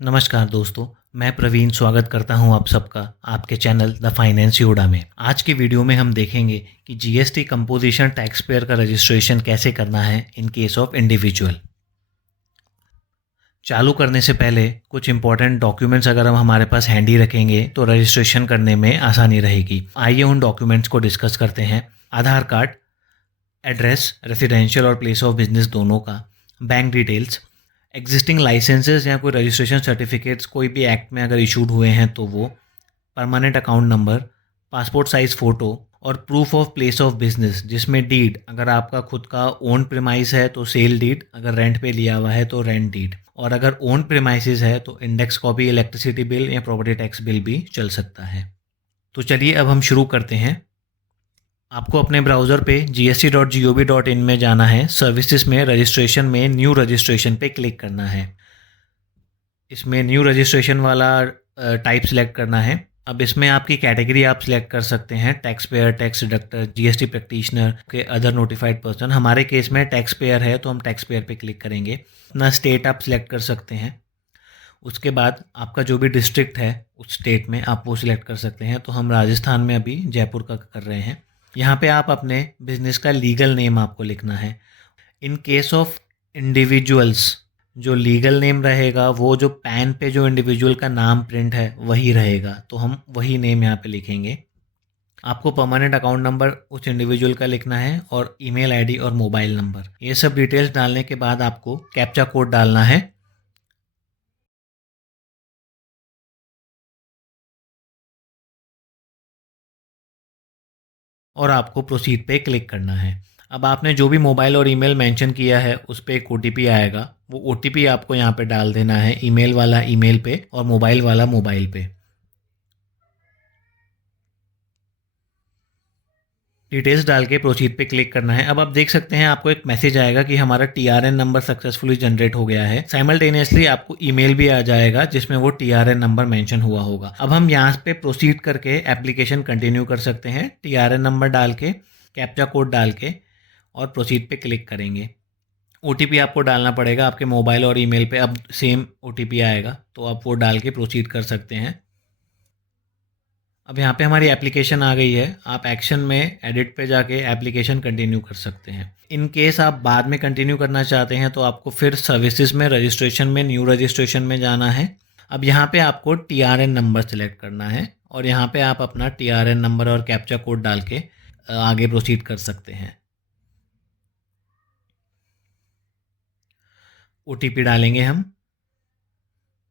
नमस्कार दोस्तों, मैं प्रवीण स्वागत करता हूं आप सबका आपके चैनल द फाइनेंस योड़ा में। आज की वीडियो में हम देखेंगे कि जीएसटी कंपोजिशन टैक्स पेयर का रजिस्ट्रेशन कैसे करना है इन केस ऑफ इंडिविजुअल। चालू करने से पहले कुछ इंपॉर्टेंट डॉक्यूमेंट्स अगर हम हमारे पास हैंडी रखेंगे तो रजिस्ट्रेशन करने में आसानी रहेगी। आइए उन डॉक्यूमेंट्स को डिस्कस करते हैं। आधार कार्ड, एड्रेस, रेसिडेंशियल और प्लेस ऑफ बिजनेस दोनों का, बैंक डिटेल्स, एग्जिस्टिंग लाइसेंसेस या कोई रजिस्ट्रेशन सर्टिफिकेट्स कोई भी एक्ट में अगर इशूड हुए हैं तो वो, permanent account number, passport size photo और proof of place of business जिसमें डीड, अगर आपका खुद का ओन प्रीमाइस है तो सेल डीड, अगर रेंट पे लिया हुआ है तो रेंट डीड, और अगर ओन प्रीमाइसेस है तो इंडेक्स कॉपी, इलेक्ट्रिसिटी बिल या प्रॉपर्टी टैक्स बिल भी चल सकता है। तो चलिए अब हम शुरू करते हैं। आपको अपने ब्राउज़र पे gst.gov.in में जाना है। सर्विसेज में रजिस्ट्रेशन में न्यू रजिस्ट्रेशन पे क्लिक करना है। इसमें न्यू रजिस्ट्रेशन वाला टाइप सिलेक्ट करना है। अब इसमें आपकी कैटेगरी आप सिलेक्ट कर सकते हैं, tax payer, tax deductor, GST practitioner के अदर नोटिफाइड पर्सन। हमारे केस में टैक्स पेयर है तो हम टैक्स पेयर पे क्लिक करेंगे। अपना स्टेट आप सिलेक्ट कर सकते हैं। उसके बाद आपका जो भी डिस्ट्रिक्ट है उस स्टेट में आप वो सिलेक्ट कर सकते हैं। तो हम राजस्थान में अभी जयपुर का कर रहे हैं। यहाँ पे आप अपने बिजनेस का लीगल नेम आपको लिखना है। इन केस ऑफ इंडिविजुअल्स जो लीगल नेम रहेगा वो जो पैन पे जो इंडिविजुअल का नाम प्रिंट है वही रहेगा, तो हम वही नेम यहाँ पे लिखेंगे। आपको परमानेंट अकाउंट नंबर उस इंडिविजुअल का लिखना है और ईमेल आईडी और मोबाइल नंबर। ये सब डिटेल्स डालने के बाद आपको कैप्चा कोड डालना है और आपको प्रोसीड पे क्लिक करना है। अब आपने जो भी मोबाइल और ईमेल मेंशन किया है उस पर एक ओटीपी आएगा। वो ओटीपी आपको यहाँ पे डाल देना है, ईमेल वाला ईमेल पे और मोबाइल वाला मोबाइल पे। डिटेल्स डाल के प्रोसीड पे क्लिक करना है। अब आप देख सकते हैं आपको एक मैसेज आएगा कि हमारा टीआरएन नंबर सक्सेसफुली जनरेट हो गया है। साइमल्टेनियसली आपको ईमेल भी आ जाएगा जिसमें वो टीआरएन नंबर मेंशन हुआ होगा। अब हम यहाँ पे प्रोसीड करके एप्लीकेशन कंटिन्यू कर सकते हैं। टीआरएन नंबर डाल के, कैप्चा कोड डाल के और प्रोसीड पे क्लिक करेंगे। ओटीपी आपको डालना पड़ेगा आपके मोबाइल और ईमेल पे। अब सेम ओटीपी आएगा तो आप वो डाल के प्रोसीड कर सकते हैं। अब यहाँ पे हमारी एप्लीकेशन आ गई है। आप एक्शन में एडिट पे जाके एप्लीकेशन कंटिन्यू कर सकते हैं। इन केस आप बाद में कंटिन्यू करना चाहते हैं तो आपको फिर सर्विसेज में रजिस्ट्रेशन में न्यू रजिस्ट्रेशन में जाना है। अब यहाँ पे आपको टीआरएन नंबर सेलेक्ट करना है और यहाँ पे आप अपना टीआरएन नंबर और कैप्चा कोड डाल के आगे प्रोसीड कर सकते हैं। ओटीपी डालेंगे हम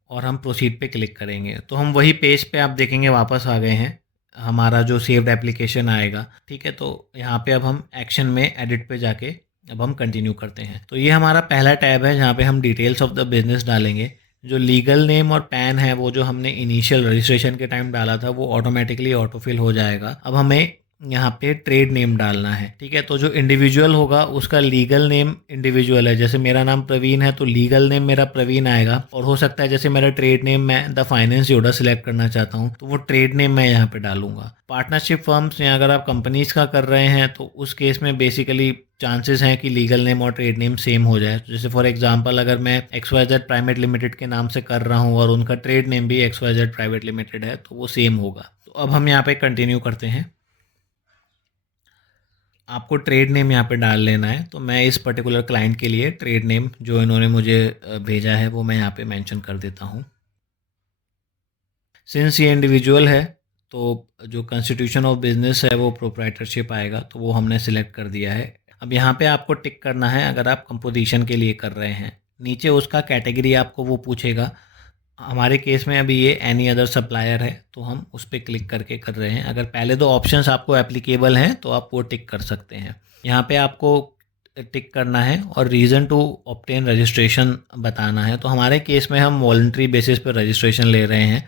और हम प्रोसीड पे क्लिक करेंगे तो हम वही पेज पे आप देखेंगे वापस आ गए हैं। हमारा जो सेव्ड एप्लीकेशन आएगा, ठीक है। तो यहाँ पे अब हम एक्शन में एडिट पे जाके अब हम कंटिन्यू करते हैं। तो ये हमारा पहला टैब है जहाँ पे हम डिटेल्स ऑफ द बिजनेस डालेंगे। जो लीगल नेम और पैन है वो जो हमने इनिशियल रजिस्ट्रेशन के टाइम डाला था वो ऑटोमेटिकली ऑटोफिल हो जाएगा। अब हमें यहाँ पे ट्रेड नेम डालना है, ठीक है। तो जो इंडिविजुअल होगा उसका लीगल नेम इंडिविजुअल है। जैसे मेरा नाम प्रवीण है तो लीगल नेम मेरा प्रवीण आएगा। और हो सकता है जैसे मेरा ट्रेड नेम मैं द फाइनेंस योड़ा सिलेक्ट करना चाहता हूँ तो वो ट्रेड नेम मैं यहाँ पे डालूंगा। पार्टनरशिप फर्म्स या अगर आप कंपनीज का कर रहे हैं तो उस केस में बेसिकली चांसेस हैं कि लीगल नेम और ट्रेड नेम सेम हो जाए। जैसे फॉर एग्जांपल अगर मैं XYZ प्राइवेट लिमिटेड के नाम से कर रहा हूँ और उनका ट्रेड नेम भी XYZ प्राइवेट लिमिटेड है तो वो सेम होगा। तो अब हम यहाँ पे कंटिन्यू करते हैं। आपको ट्रेड नेम यहाँ पे डाल लेना है। तो मैं इस पर्टिकुलर क्लाइंट के लिए ट्रेड नेम जो इन्होंने मुझे भेजा है वो मैं यहाँ पे मेंशन कर देता हूँ। सिंस ये इंडिविजुअल है तो जो कंस्टिट्यूशन ऑफ बिजनेस है वो प्रोप्राइटरशिप आएगा, तो वो हमने सिलेक्ट कर दिया है। अब यहाँ पे आपको टिक करना है अगर आप कंपोजिशन के लिए कर रहे हैं। नीचे उसका कैटेगरी आपको वो पूछेगा। हमारे केस में अभी ये एनी अदर सप्लायर है तो हम उस पर क्लिक करके कर रहे हैं। अगर पहले दो ऑप्शंस आपको एप्लीकेबल हैं तो आप वो टिक कर सकते हैं। यहाँ पे आपको टिक करना है और रीज़न टू ऑब्टेन रजिस्ट्रेशन बताना है। तो हमारे केस में हम वॉलंटरी बेसिस पर रजिस्ट्रेशन ले रहे हैं।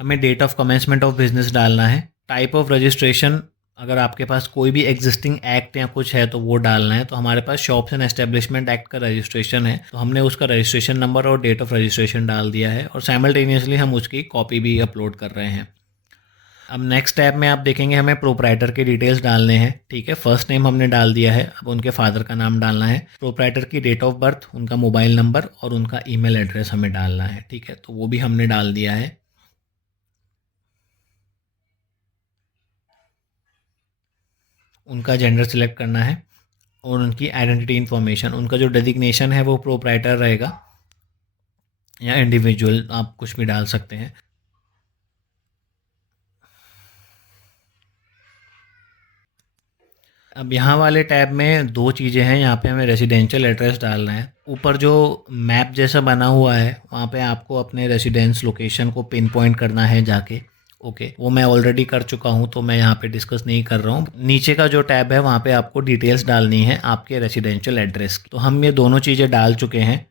हमें date of commencement of business डालना है। टाइप ऑफ रजिस्ट्रेशन अगर आपके पास कोई भी एग्जिस्टिंग एक्ट या कुछ है तो वो डालना है। तो हमारे पास शॉप्स एंड एस्टेब्लिशमेंट एक्ट का रजिस्ट्रेशन है तो हमने उसका रजिस्ट्रेशन नंबर और डेट ऑफ रजिस्ट्रेशन डाल दिया है और साइमल्टेनियसली हम उसकी कॉपी भी अपलोड कर रहे हैं। अब नेक्स्ट टैब में आप देखेंगे हमें प्रोप्राइटर के डिटेल्स डालने हैं, ठीक है। फर्स्ट नेम हमने डाल दिया है, अब उनके फादर का नाम डालना है, प्रोप्राइटर की डेट ऑफ बर्थ, उनका मोबाइल नंबर और उनका ईमेल एड्रेस हमें डालना है, ठीक है। तो वो भी हमने डाल दिया है। उनका जेंडर सिलेक्ट करना है और उनकी आइडेंटिटी इन्फॉर्मेशन, उनका जो डेजिग्नेशन है वो प्रोप्राइटर रहेगा या इंडिविजुअल, आप कुछ भी डाल सकते हैं। अब यहाँ वाले टैब में दो चीज़ें हैं, यहाँ पे हमें रेजिडेंशियल एड्रेस डालना है। ऊपर जो मैप जैसा बना हुआ है वहाँ पे आपको अपने रेजिडेंस लोकेशन को पिन पॉइंट करना है जाके, ओके। वो मैं ऑलरेडी कर चुका हूँ तो मैं यहाँ पे डिस्कस नहीं कर रहा हूँ। नीचे का जो टैब है वहाँ पे आपको डिटेल्स डालनी है आपके रेजिडेंशियल एड्रेस की। तो हम ये दोनों चीज़ें डाल चुके हैं,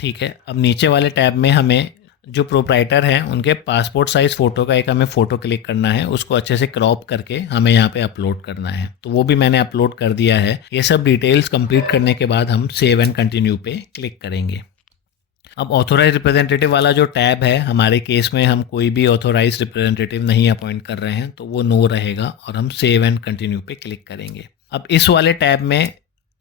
ठीक है। अब नीचे वाले टैब में हमें जो प्रोप्राइटर हैं उनके पासपोर्ट साइज़ फ़ोटो का एक हमें फ़ोटो क्लिक करना है, उसको अच्छे से क्रॉप करके हमें यहाँ पे अपलोड करना है। तो वो भी मैंने अपलोड कर दिया है। ये सब डिटेल्स कंप्लीट करने के बाद हम सेव एंड कंटिन्यू पे क्लिक करेंगे। अब ऑथोराइज रिप्रेजेंटेटिव वाला जो टैब है, हमारे केस में हम कोई भी ऑथोराइज रिप्रेजेंटेटिव नहीं अपॉइंट कर रहे हैं तो वो नो रहेगा और हम सेव एंड कंटिन्यू पे क्लिक करेंगे। अब इस वाले टैब में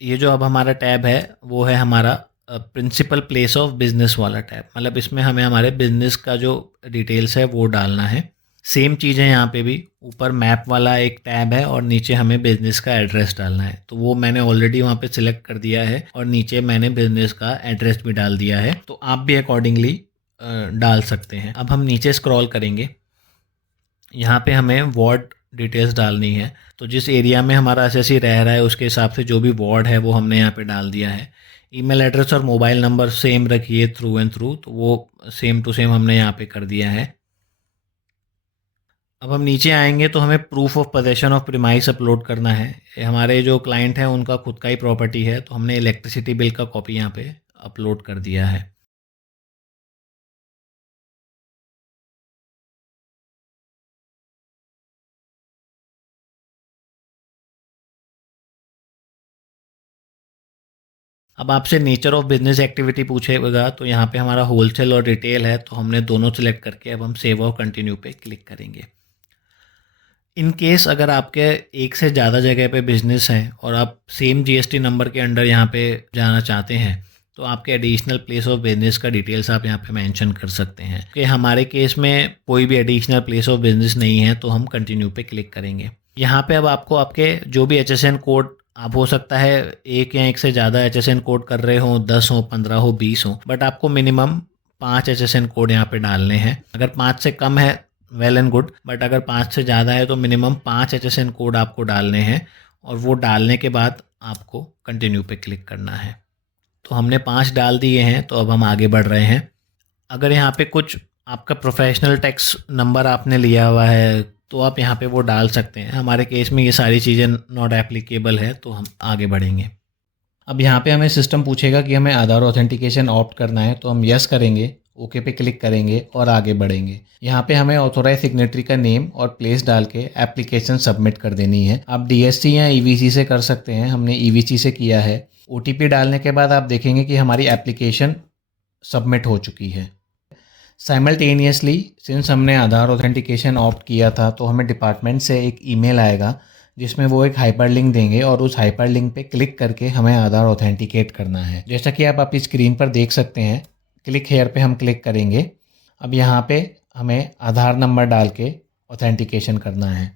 ये जो अब हमारा टैब है वो है हमारा प्रिंसिपल प्लेस ऑफ बिजनेस वाला टैब, मतलब इसमें हमें हमारे बिजनेस का जो डिटेल्स है वो डालना है। सेम चीज़ है यहाँ पे भी, ऊपर मैप वाला एक टैब है और नीचे हमें बिजनेस का एड्रेस डालना है। तो वो मैंने ऑलरेडी वहाँ पे सिलेक्ट कर दिया है और नीचे मैंने बिजनेस का एड्रेस भी डाल दिया है। तो आप भी अकॉर्डिंगली डाल सकते हैं। अब हम नीचे स्क्रॉल करेंगे, यहाँ पे हमें वार्ड डिटेल्स डालनी है। तो जिस एरिया में हमारा एसएससी रह रहा है उसके हिसाब से जो भी वार्ड है वो हमने यहाँ पे डाल दिया है। ईमेल एड्रेस और मोबाइल नंबर सेम रखिए थ्रू एंड थ्रू, तो वो सेम टू सेम हमने यहाँ पे कर दिया है। अब हम नीचे आएंगे तो हमें proof of possession of premise upload करना है। हमारे जो क्लाइंट है उनका खुद का ही प्रॉपर्टी है, तो हमने इलेक्ट्रिसिटी बिल का कॉपी यहाँ पे अपलोड कर दिया है। अब आपसे नेचर ऑफ बिजनेस एक्टिविटी पूछेगा, तो यहाँ पे हमारा होलसेल और रिटेल है, तो हमने दोनों सेलेक्ट करके अब हम सेव और कंटिन्यू पे क्लिक करेंगे। इन केस अगर आपके एक से ज़्यादा जगह पे बिजनेस है और आप सेम जीएसटी नंबर के अंडर यहाँ पे जाना चाहते हैं तो आपके एडिशनल प्लेस ऑफ बिजनेस का डिटेल्स आप यहाँ पे मेंशन कर सकते हैं। कि हमारे केस में कोई भी एडिशनल प्लेस ऑफ बिजनेस नहीं है तो हम कंटिन्यू पे क्लिक करेंगे। यहाँ पे अब आपको आपके जो भी HSN कोड, आप हो सकता है एक या एक से ज़्यादा HSN कोड कर रहे हो, 10 हो, 15 हो, 20 हो, बट आपको मिनिमम 5 HSN कोड यहाँ पे डालने हैं। अगर 5 से कम है वेल एंड गुड, बट अगर 5 से ज़्यादा है तो मिनिमम 5 HSN कोड आपको डालने हैं और वो डालने के बाद आपको कंटिन्यू पे क्लिक करना है। तो हमने 5 डाल दिए हैं, तो अब हम आगे बढ़ रहे हैं। अगर यहाँ पे कुछ आपका प्रोफेशनल टैक्स नंबर आपने लिया हुआ है तो आप यहाँ पे वो डाल सकते हैं। हमारे केस में ये सारी चीज़ें नॉट एप्लीकेबल है, तो हम आगे बढ़ेंगे। अब यहाँ पे हमें सिस्टम पूछेगा कि हमें आधार ऑथेंटिकेशन ऑप्ट करना है, तो हम यस करेंगे, ओके पे क्लिक करेंगे और आगे बढ़ेंगे। यहाँ पे हमें ऑथोराइज सिग्नेटरी का नेम और प्लेस डाल के एप्लीकेशन सबमिट कर देनी है। आप DSC या EVC से कर सकते हैं, हमने EVC से किया है। OTP डालने के बाद आप देखेंगे कि हमारी एप्लीकेशन सबमिट हो चुकी है। साइमल्टेनियसली सिंस हमने आधार ऑथेंटिकेशन ऑप्ट किया था तो हमें डिपार्टमेंट से एक ईमेल आएगा जिसमें वो एक हाइपरलिंक देंगे और उस हाइपरलिंक पे क्लिक करके हमें आधार ऑथेंटिकेट करना है। जैसा कि आप अपनी स्क्रीन पर देख सकते हैं, क्लिक हेयर पे हम क्लिक करेंगे। अब यहाँ पे हमें आधार नंबर डाल के ऑथेंटिकेशन करना है।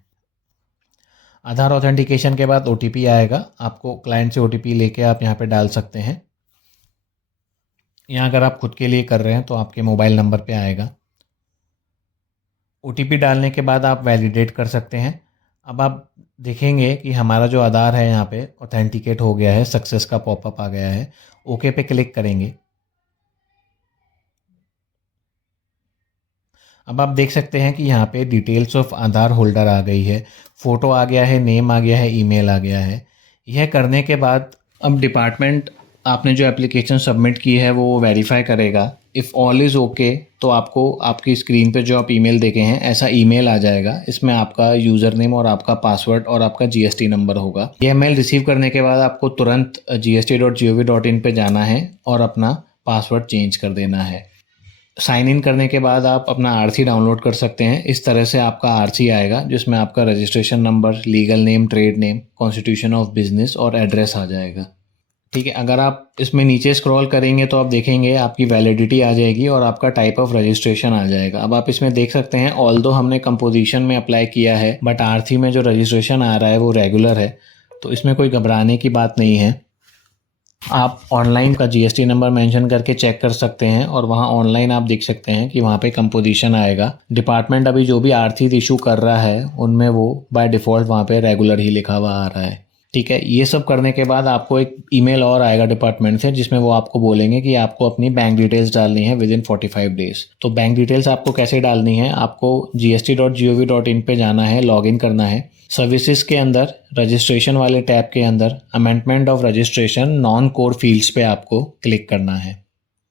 आधार ऑथेंटिकेशन के बाद OTP आएगा, आपको क्लाइंट से OTP लेके आप यहाँ पे डाल सकते हैं। यहाँ अगर आप खुद के लिए कर रहे हैं तो आपके मोबाइल नंबर पे आएगा। OTP डालने के बाद आप वैलिडेट कर सकते हैं। अब आप देखेंगे कि हमारा जो आधार है यहाँ पे ऑथेंटिकेट हो गया है, सक्सेस का पॉपअप आ गया है। ओके पे क्लिक करेंगे। अब आप देख सकते हैं कि यहाँ पे डिटेल्स ऑफ आधार होल्डर आ गई है, फ़ोटो आ गया है, नेम आ गया है, ईमेल आ गया है। यह करने के बाद अब डिपार्टमेंट आपने जो एप्लीकेशन सबमिट की है वो वेरीफाई करेगा। इफ़ ऑल इज़ ओके तो आपको आपकी स्क्रीन पे जो आप ईमेल देखे हैं ऐसा ईमेल आ जाएगा। इसमें आपका यूज़र नेम और आपका पासवर्ड और आपका GST नंबर होगा। यह मेल रिसीव करने के बाद आपको तुरंत gst.gov.in पे जाना है और अपना पासवर्ड चेंज कर देना है। साइन इन करने के बाद आप अपना आरसी डाउनलोड कर सकते हैं। इस तरह से आपका आरसी आएगा जिसमें आपका registration number, legal name, trade name, constitution of business और एड्रेस आ जाएगा। ठीक है, अगर आप इसमें नीचे स्क्रॉल करेंगे तो आप देखेंगे आपकी वैलिडिटी आ जाएगी और आपका टाइप ऑफ रजिस्ट्रेशन आ जाएगा। अब आप इसमें देख सकते हैं ऑल्दो हमने कंपोजिशन में अप्लाई किया है बट आरसी में जो रजिस्ट्रेशन आ रहा है वो रेगुलर है, तो इसमें कोई घबराने की बात नहीं है। आप ऑनलाइन का जीएसटी नंबर मेंशन करके चेक कर सकते हैं और वहाँ ऑनलाइन आप देख सकते हैं कि वहाँ पे कंपोजिशन आएगा। डिपार्टमेंट अभी जो भी आरसी इशू कर रहा है उनमें वो बाय डिफ़ॉल्ट वहाँ पे रेगुलर ही लिखा हुआ आ रहा है। ठीक है, ये सब करने के बाद आपको एक ईमेल और आएगा डिपार्टमेंट से जिसमें वो आपको बोलेंगे कि आपको अपनी बैंक डिटेल्स डालनी है विदिन 45 डेज। तो बैंक डिटेल्स आपको कैसे डालनी है, आपको gst.gov.in पे जाना है, लॉगिन करना है। सर्विसेज के अंदर रजिस्ट्रेशन वाले टैब के अंदर amendment of registration non core fields पे आपको क्लिक करना है।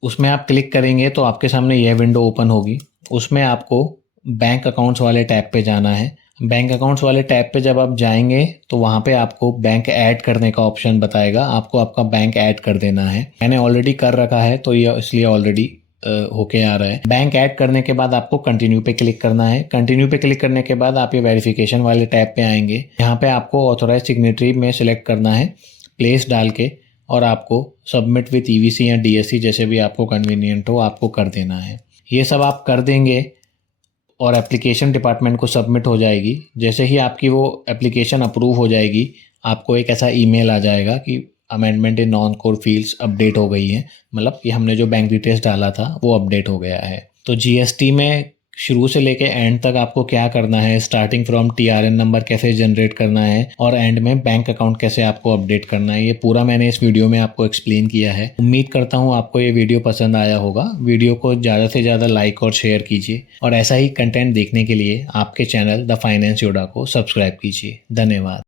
उसमें आप क्लिक करेंगे तो आपके सामने यह विंडो ओपन होगी। उसमें आपको बैंक अकाउंट्स वाले टैब पे जाना है। बैंक अकाउंट्स वाले टैब पे जब आप जाएंगे तो वहाँ पे आपको बैंक ऐड करने का ऑप्शन बताएगा, आपको आपका बैंक ऐड कर देना है। मैंने ऑलरेडी कर रखा है तो ये इसलिए ऑलरेडी होके आ रहा है। बैंक ऐड करने के बाद आपको कंटिन्यू पे क्लिक करना है। कंटिन्यू पे क्लिक करने के बाद आप ये वेरिफिकेशन वाले टैब पे आएंगे। यहाँ पे आपको ऑथोराइज सिग्नेटरी में सिलेक्ट करना है, प्लेस डाल के, और आपको सबमिट विथ ईवीसी या डीएससी जैसे भी आपको कन्वीनियंट हो आपको कर देना है। ये सब आप कर देंगे और एप्लीकेशन डिपार्टमेंट को सबमिट हो जाएगी। जैसे ही आपकी वो एप्लीकेशन अप्रूव हो जाएगी आपको एक ऐसा ईमेल आ जाएगा कि amendment in non core fields update हो गई है, मतलब कि हमने जो बैंक डिटेल्स डाला था वो अपडेट हो गया है। तो जीएसटी में शुरू से लेके एंड तक आपको क्या करना है, स्टार्टिंग फ्रॉम टीआरएन नंबर कैसे जनरेट करना है और एंड में बैंक अकाउंट कैसे आपको अपडेट करना है, ये पूरा मैंने इस वीडियो में आपको एक्सप्लेन किया है। उम्मीद करता हूँ आपको ये वीडियो पसंद आया होगा। वीडियो को ज़्यादा से ज़्यादा लाइक और शेयर कीजिए और ऐसा ही कंटेंट देखने के लिए आपके चैनल द फाइनेंस योडा को सब्सक्राइब कीजिए। धन्यवाद।